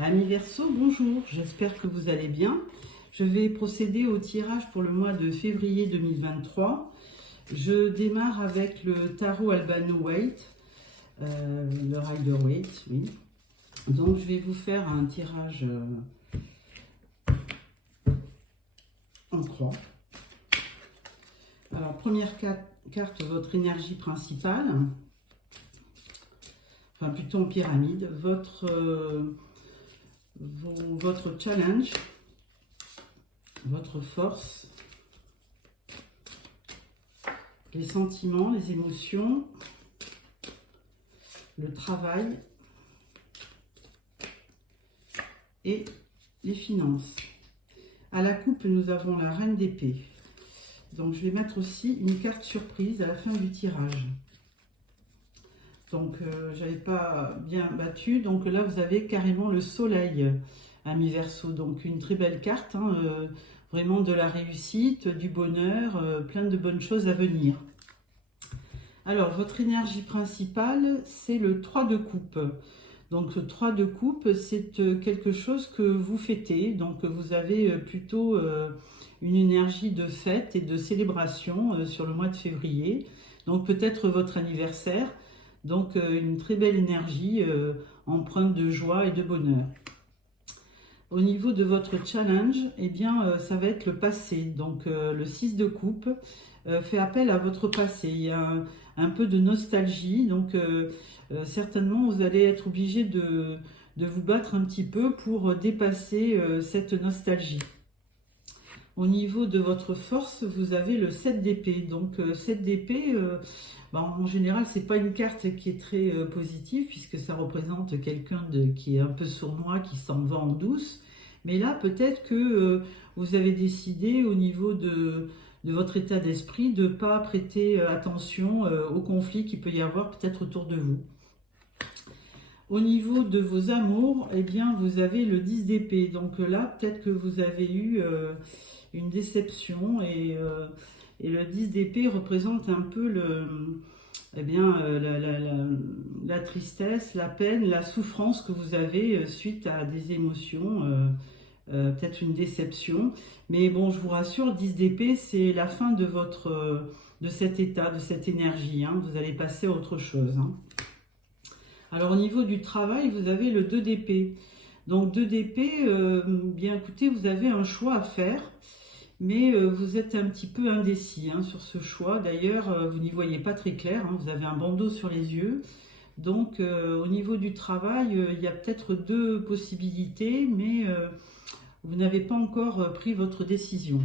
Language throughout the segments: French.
Amis Verseau, bonjour, j'espère que vous allez bien. Je vais procéder au tirage pour le mois de février 2023. Je démarre avec le tarot Albano Waite, le Rider Waite, oui. Donc je vais vous faire un tirage en croix. Alors première carte, votre énergie principale, enfin plutôt en pyramide, votre challenge, votre force, les sentiments, les émotions, le travail et les finances. À la coupe, nous avons la reine d'épée. Donc je vais mettre aussi une carte surprise à la fin du tirage. Donc j'avais pas bien battu, donc là vous avez carrément le soleil, ami Verseau. Donc une très belle carte, hein, vraiment de la réussite, du bonheur, plein de bonnes choses à venir. Alors votre énergie principale, c'est le 3 de coupe. Donc le 3 de coupe, c'est quelque chose que vous fêtez. Donc vous avez plutôt une énergie de fête et de célébration sur le mois de février. Donc peut-être votre anniversaire. Donc une très belle énergie empreinte de joie et de bonheur. Au niveau de votre challenge, eh bien, ça va être le passé. Donc le 6 de coupe fait appel à votre passé. Il y a un peu de nostalgie. Donc certainement, vous allez être obligé de vous battre un petit peu pour dépasser cette nostalgie. Au niveau de votre force, vous avez le 7 d'épée. Donc 7 d'épée, en général, c'est pas une carte qui est très positive puisque ça représente quelqu'un qui est un peu sournois, qui s'en va en douce. Mais là, peut-être que vous avez décidé au niveau de votre état d'esprit de ne pas prêter attention aux conflits qu'il peut y avoir peut-être autour de vous. Au niveau de vos amours, eh bien, vous avez le 10 d'épée. Donc là, peut-être que vous avez eu une déception et le 10 d'épée représente un peu la tristesse, la peine, la souffrance que vous avez suite à des émotions, peut-être une déception. Mais bon, je vous rassure, 10 d'épée, c'est la fin de cet état, de cette énergie. Hein. Vous allez passer à autre chose. Hein. Alors au niveau du travail, vous avez le 2 d'épée. Donc 2 d'épée, bien écoutez, vous avez un choix à faire. Mais vous êtes un petit peu indécis hein, sur ce choix. D'ailleurs, vous n'y voyez pas très clair. Hein, vous avez un bandeau sur les yeux. Donc, au niveau du travail, il y a peut-être deux possibilités, mais vous n'avez pas encore pris votre décision.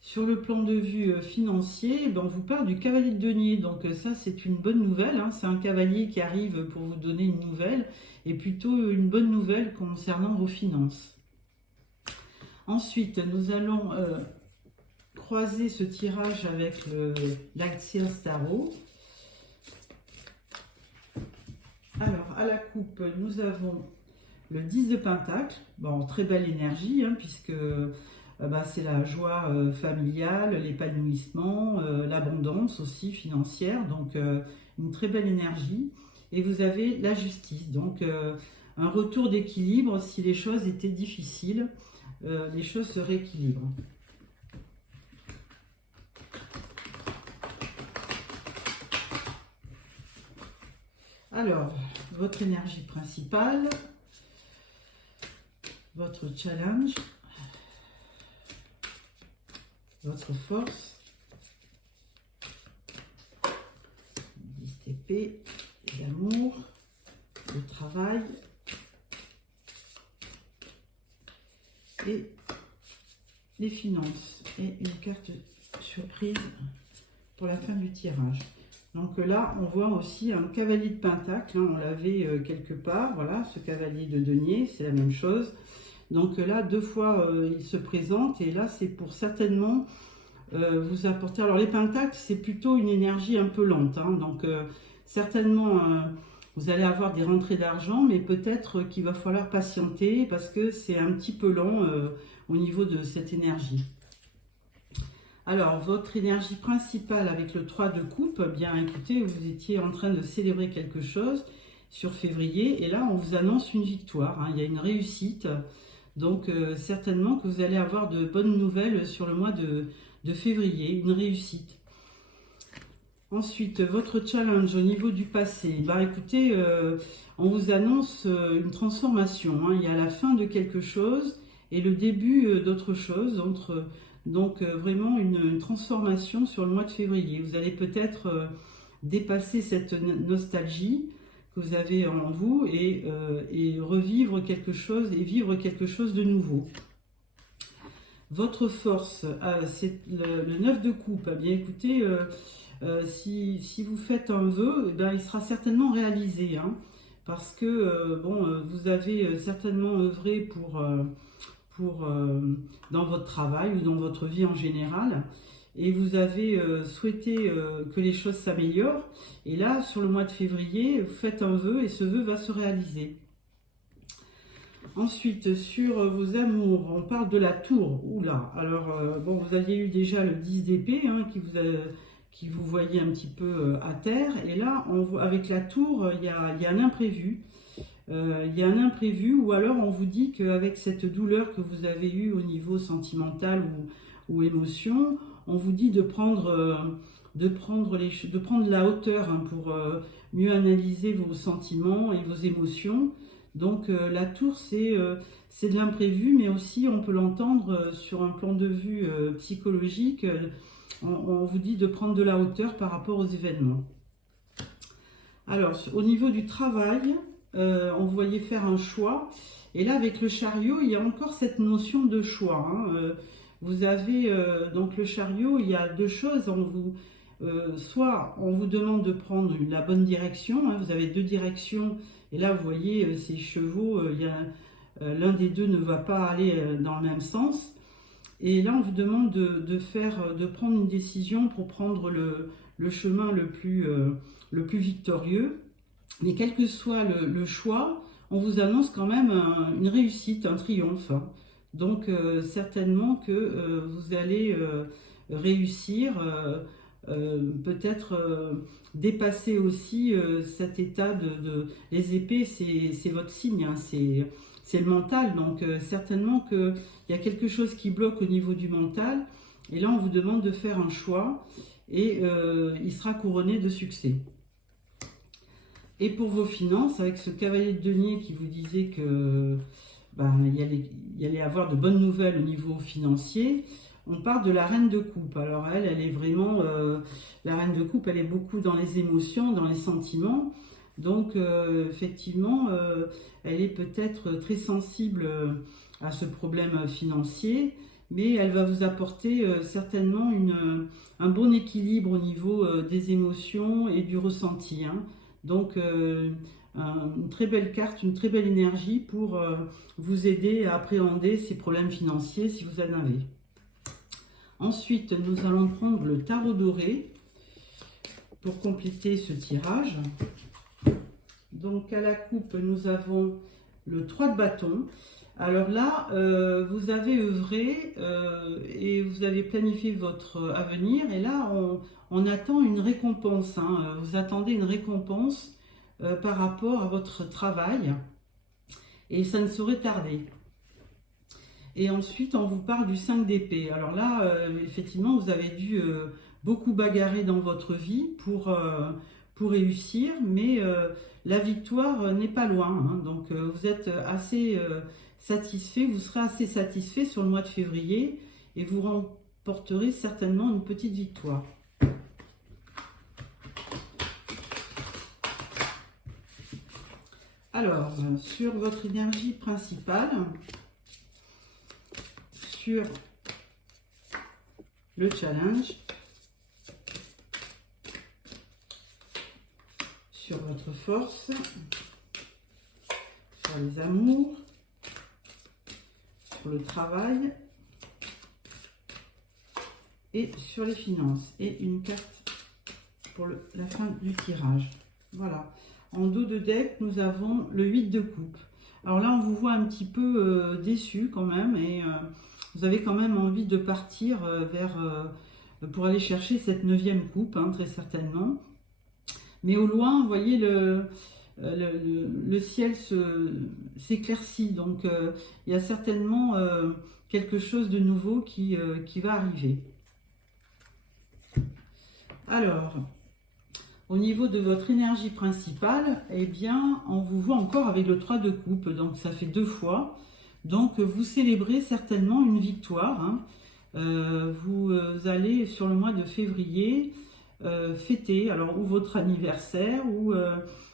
Sur le plan de vue financier, on vous parle du cavalier de denier. Donc ça, c'est une bonne nouvelle. Hein. C'est un cavalier qui arrive pour vous donner une nouvelle, et plutôt une bonne nouvelle concernant vos finances. Ensuite, nous allons croiser ce tirage avec l'Axios Tarot. Alors, à la coupe, nous avons le 10 de Pentacle. Bon, très belle énergie, hein, puisque c'est la joie familiale, l'épanouissement, l'abondance aussi financière. Donc, une très belle énergie. Et vous avez la justice. Donc, un retour d'équilibre si les choses étaient difficiles. Les choses se rééquilibrent. Alors, votre énergie principale, votre challenge, votre force, 10 d'épée, l'amour, le travail, et les finances et une carte surprise pour la fin du tirage. Donc là, on voit aussi un cavalier de pentacle, hein, on l'avait quelque part, voilà, ce cavalier de denier, c'est la même chose. Donc là, deux fois, il se présente et là, c'est pour certainement vous apporter... Alors les pentacles, c'est plutôt une énergie un peu lente, hein, donc certainement... vous allez avoir des rentrées d'argent, mais peut-être qu'il va falloir patienter parce que c'est un petit peu lent au niveau de cette énergie. Alors, votre énergie principale avec le 3 de coupe, bien écoutez, vous étiez en train de célébrer quelque chose sur février. Et là, on vous annonce une victoire, hein. Il y a une réussite. Donc, certainement que vous allez avoir de bonnes nouvelles sur le mois de février, une réussite. Ensuite, votre challenge au niveau du passé. Bah, écoutez, on vous annonce une transformation, hein. Il y a la fin de quelque chose et le début d'autre chose. Donc, vraiment une transformation sur le mois de février. Vous allez peut-être dépasser cette nostalgie que vous avez en vous et revivre quelque chose et vivre quelque chose de nouveau. Votre force, c'est le 9 de coupe. Eh bien, écoutez, si vous faites un vœu, eh bien, il sera certainement réalisé, hein, parce que bon, vous avez certainement œuvré dans votre travail ou dans votre vie en général, et vous avez souhaité que les choses s'améliorent. Et là, sur le mois de février, vous faites un vœu et ce vœu va se réaliser. Ensuite, sur vos amours, on parle de la tour. Oula, alors, bon, vous aviez eu déjà le 10 d'épée, hein, qui vous voyait un petit peu à terre. Et là, avec la tour, il y a un imprévu. Il y a un imprévu, ou alors on vous dit qu'avec cette douleur que vous avez eue au niveau sentimental ou émotion, on vous dit de prendre la hauteur, hein, pour mieux analyser vos sentiments et vos émotions. Donc la tour, c'est de l'imprévu, mais aussi on peut l'entendre sur un plan de vue psychologique. On vous dit de prendre de la hauteur par rapport aux événements. Alors, au niveau du travail, on voyait faire un choix. Et là, avec le chariot, il y a encore cette notion de choix, hein. Vous avez donc le chariot, il y a deux choses. Soit on vous demande de prendre la bonne direction, hein, vous avez deux directions. Et là, vous voyez, ces chevaux, l'un des deux ne va pas aller dans le même sens. Et là, on vous demande de prendre une décision pour prendre le chemin le plus victorieux. Mais quel que soit le choix, on vous annonce quand même une réussite, un triomphe. Donc, certainement que vous allez réussir, peut-être dépasser aussi cet état les épées, c'est votre signe, hein, c'est le mental. Donc, certainement qu'il y a quelque chose qui bloque au niveau du mental. Et là, on vous demande de faire un choix et il sera couronné de succès. Et pour vos finances, avec ce cavalier de denier qui vous disait que il y allait avoir de bonnes nouvelles au niveau financier, on parle de la reine de coupe. Alors elle est vraiment, la reine de coupe, elle est beaucoup dans les émotions, dans les sentiments. Donc effectivement, elle est peut-être très sensible à ce problème financier, mais elle va vous apporter certainement un bon équilibre au niveau des émotions et du ressenti, hein. Donc, une très belle carte, une très belle énergie pour vous aider à appréhender ces problèmes financiers si vous en avez. Ensuite, nous allons prendre le tarot doré pour compléter ce tirage. Donc, à la coupe, nous avons le 3 de bâton. Alors là, vous avez œuvré et vous avez planifié votre avenir. Et là, on attend une récompense, hein. Vous attendez une récompense par rapport à votre travail. Et ça ne saurait tarder. Et ensuite, on vous parle du 5 d'épée. Alors là, effectivement, vous avez dû beaucoup bagarrer dans votre vie pour réussir. Mais la victoire n'est pas loin, hein. Donc, vous êtes assez satisfait, vous serez assez satisfait sur le mois de février et vous remporterez certainement une petite victoire. Alors, sur votre énergie principale, sur le challenge, sur votre force, sur les amours, sur le travail et sur les finances. Et une carte pour la fin du tirage. Voilà. En dos de deck, nous avons le 8 de coupe. Alors là, on vous voit un petit peu déçu quand même. Et vous avez quand même envie de partir pour aller chercher cette 9e coupe, hein, très certainement. Mais au loin, vous voyez le ciel s'éclaircit, donc il y a certainement quelque chose de nouveau qui va arriver. Alors, au niveau de votre énergie principale, eh bien, on vous voit encore avec le 3 de coupe, donc ça fait 2 fois. Donc, vous célébrez certainement une victoire, hein. Vous allez, sur le mois de février, fêter, alors, ou votre anniversaire, ou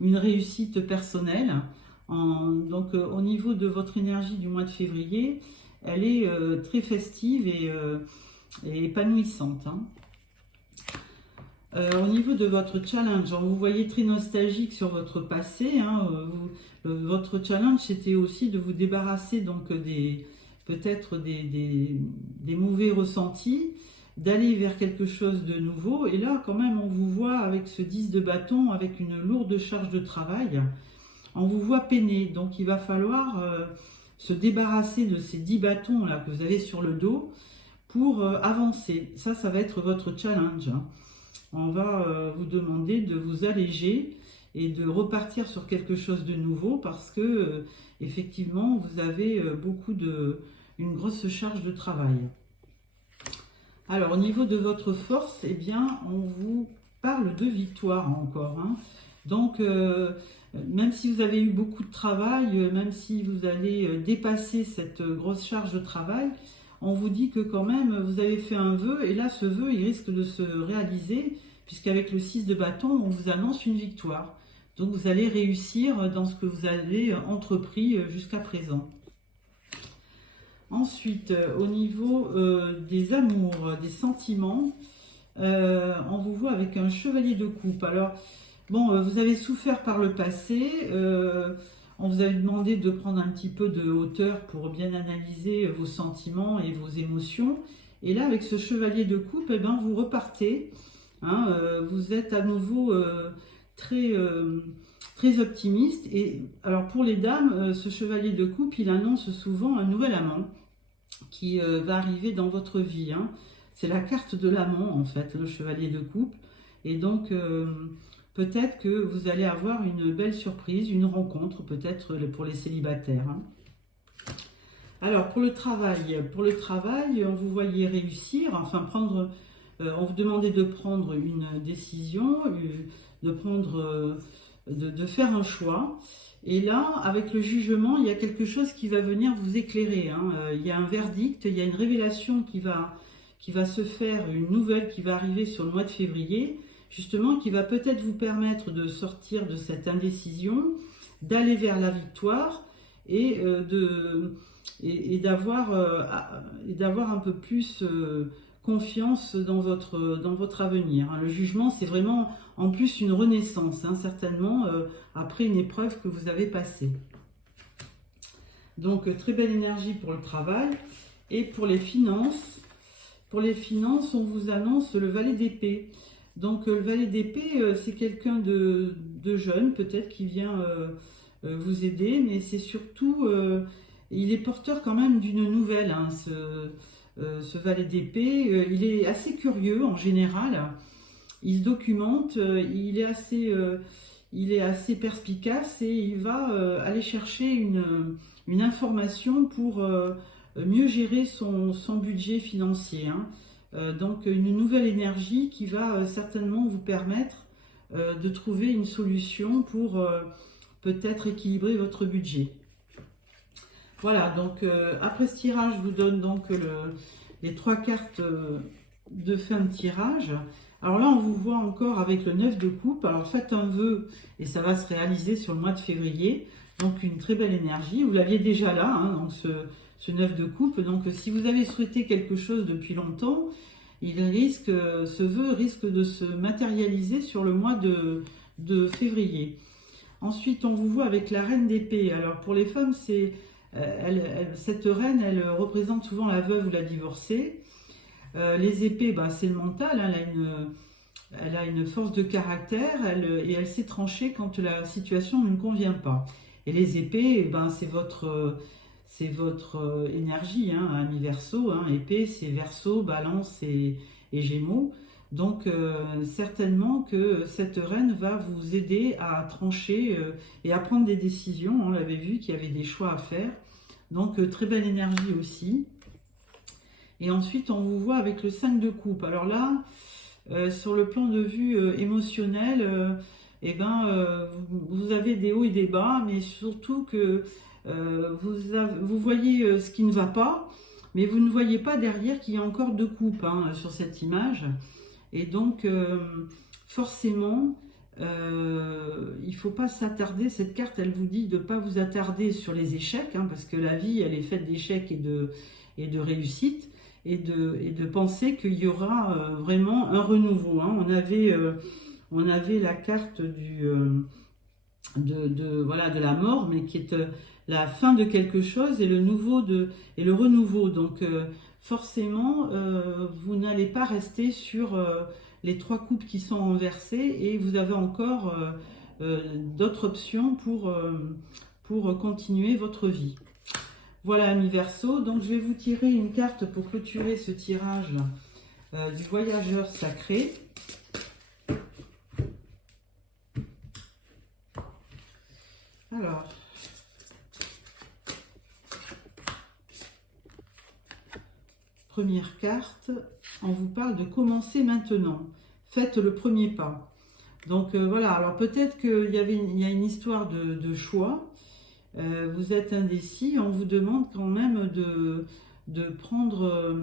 une réussite personnelle. Donc, au niveau de votre énergie du mois de février, elle est très festive et épanouissante, hein. Au niveau de votre challenge, vous voyez très nostalgique sur votre passé, hein, votre challenge, c'était aussi de vous débarrasser donc peut-être des mauvais ressentis, d'aller vers quelque chose de nouveau. Et là, quand même, on vous voit avec ce 10 de bâton, avec une lourde charge de travail, on vous voit peiner. Donc, il va falloir se débarrasser de ces 10 bâtons là que vous avez sur le dos pour avancer. Ça va être votre challenge, hein. On va vous demander de vous alléger et de repartir sur quelque chose de nouveau parce que effectivement vous avez une grosse charge de travail. Alors au niveau de votre force, eh bien on vous parle de victoire encore, hein. Donc même si vous avez eu beaucoup de travail, même si vous allez dépasser cette grosse charge de travail, on vous dit que quand même vous avez fait un vœu et là ce vœu il risque de se réaliser puisqu'avec le 6 de bâton on vous annonce une victoire. Donc vous allez réussir dans ce que vous avez entrepris jusqu'à présent. Ensuite au niveau des amours, des sentiments, on vous voit avec un chevalier de coupe. Alors bon, vous avez souffert par le passé, on vous avait demandé de prendre un petit peu de hauteur pour bien analyser vos sentiments et vos émotions. Et là, avec ce chevalier de coupe, eh ben, vous repartez. Hein, vous êtes à nouveau très optimiste. Et alors pour les dames, ce chevalier de coupe, il annonce souvent un nouvel amant qui va arriver dans votre vie, hein. C'est la carte de l'amant, en fait, le chevalier de coupe. Et donc peut-être que vous allez avoir une belle surprise, une rencontre, peut-être pour les célibataires, hein. Alors, pour le travail, on vous voyait réussir, enfin on vous demandait de prendre une décision, de faire un choix. Et là, avec le jugement, il y a quelque chose qui va venir vous éclairer, hein. Il y a un verdict, il y a une révélation qui va se faire, une nouvelle qui va arriver sur le mois de février, justement, qui va peut-être vous permettre de sortir de cette indécision, d'aller vers la victoire et d'avoir un peu plus confiance dans votre avenir, hein. Le jugement, c'est vraiment en plus une renaissance, hein, certainement, après une épreuve que vous avez passée. Donc, très belle énergie pour le travail. Et pour les finances, on vous annonce le valet d'épée. Donc le valet d'épée, c'est quelqu'un de jeune, peut-être, qui vient vous aider, mais c'est surtout, il est porteur quand même d'une nouvelle, hein, ce valet d'épée. Il est assez curieux en général, il se documente, il est assez perspicace et il va aller chercher une information pour mieux gérer son budget financier, hein. Donc une nouvelle énergie qui va certainement vous permettre de trouver une solution pour peut-être équilibrer votre budget. Voilà, donc après ce tirage, je vous donne donc les 3 cartes de fin de tirage. Alors là, on vous voit encore avec le 9 de coupe. Alors faites un vœu et ça va se réaliser sur le mois de février. Donc une très belle énergie. Vous l'aviez déjà là, hein, donc ce 9 de coupe. Donc si vous avez souhaité quelque chose depuis longtemps, ce vœu risque de se matérialiser sur le mois de février. Ensuite, on vous voit avec la reine d'épée. Alors pour les femmes, cette reine, elle représente souvent la veuve ou la divorcée. Les épées, c'est le mental, hein, elle a une force de caractère et elle sait trancher quand la situation ne convient pas. Et les épées, c'est votre énergie, hein, ami Verseau, hein. Épée, c'est Verseau, Balance et Gémeaux. Donc certainement que cette reine va vous aider à trancher et à prendre des décisions. On l'avait vu qu'il y avait des choix à faire. Donc très belle énergie aussi. Et ensuite on vous voit avec le 5 de coupe. Alors là, sur le plan de vue émotionnel, eh ben, vous avez des hauts et des bas, mais surtout que vous voyez ce qui ne va pas, mais vous ne voyez pas derrière qu'il y a encore deux coupes hein, sur cette image. Et donc, forcément, il ne faut pas s'attarder. Cette carte, elle vous dit de ne pas vous attarder sur les échecs, hein, parce que la vie, elle est faite d'échecs et de réussites, et de penser qu'il y aura vraiment un renouveau. Hein. On avait la carte voilà, de la mort, mais qui est la fin de quelque chose et le renouveau. Donc forcément, vous n'allez pas rester sur les trois coupes qui sont renversées et vous avez encore d'autres options pour continuer votre vie. Voilà, amis Verseau, donc je vais vous tirer une carte pour clôturer ce tirage du voyageur sacré. Alors, première carte, on vous parle de commencer maintenant. Faites le premier pas. Donc voilà, alors peut-être qu'il y a une histoire de choix. Vous êtes indécis, on vous demande quand même de prendre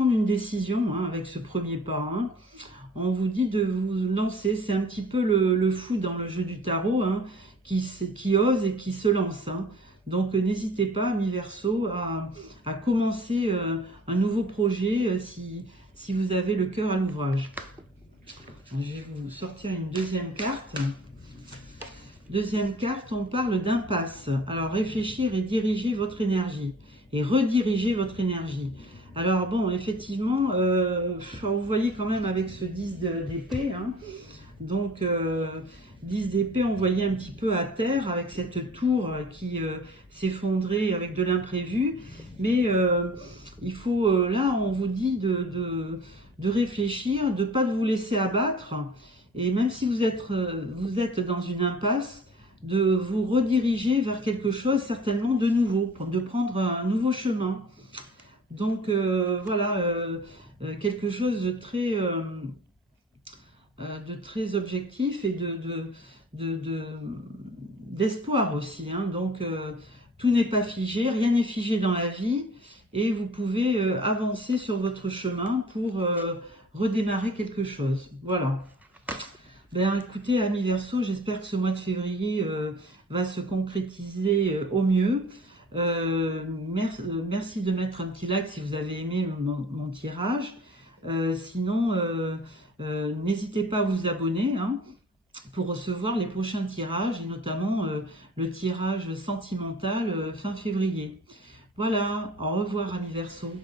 une décision hein, avec ce premier pas. Hein. On vous dit de vous lancer, c'est un petit peu le fou dans le jeu du tarot, hein, qui ose et qui se lance. Hein. Donc n'hésitez pas, amis Verseau, à commencer un nouveau projet si vous avez le cœur à l'ouvrage. Je vais vous sortir une deuxième carte. Deuxième carte, on parle d'impasse. Alors réfléchir et diriger votre énergie. Et rediriger votre énergie. Alors bon, effectivement, vous voyez quand même avec ce 10 d'épée. Hein, donc 10 d'épée, on voyait un petit peu à terre avec cette tour qui s'effondrait avec de l'imprévu. Mais il faut, là, on vous dit de réfléchir, de ne pas vous laisser abattre. Et même si vous êtes dans une impasse, de vous rediriger vers quelque chose certainement de nouveau, de prendre un nouveau chemin. Donc voilà, quelque chose de très objectif et d'espoir aussi. Hein. Donc tout n'est pas figé, rien n'est figé dans la vie et vous pouvez avancer sur votre chemin pour redémarrer quelque chose. Voilà. Ben écoutez, amis Verseau, j'espère que ce mois de février va se concrétiser au mieux. Merci de mettre un petit like si vous avez aimé mon tirage. Sinon, n'hésitez pas à vous abonner hein, pour recevoir les prochains tirages et notamment le tirage sentimental fin février. Voilà, au revoir amis Verseau.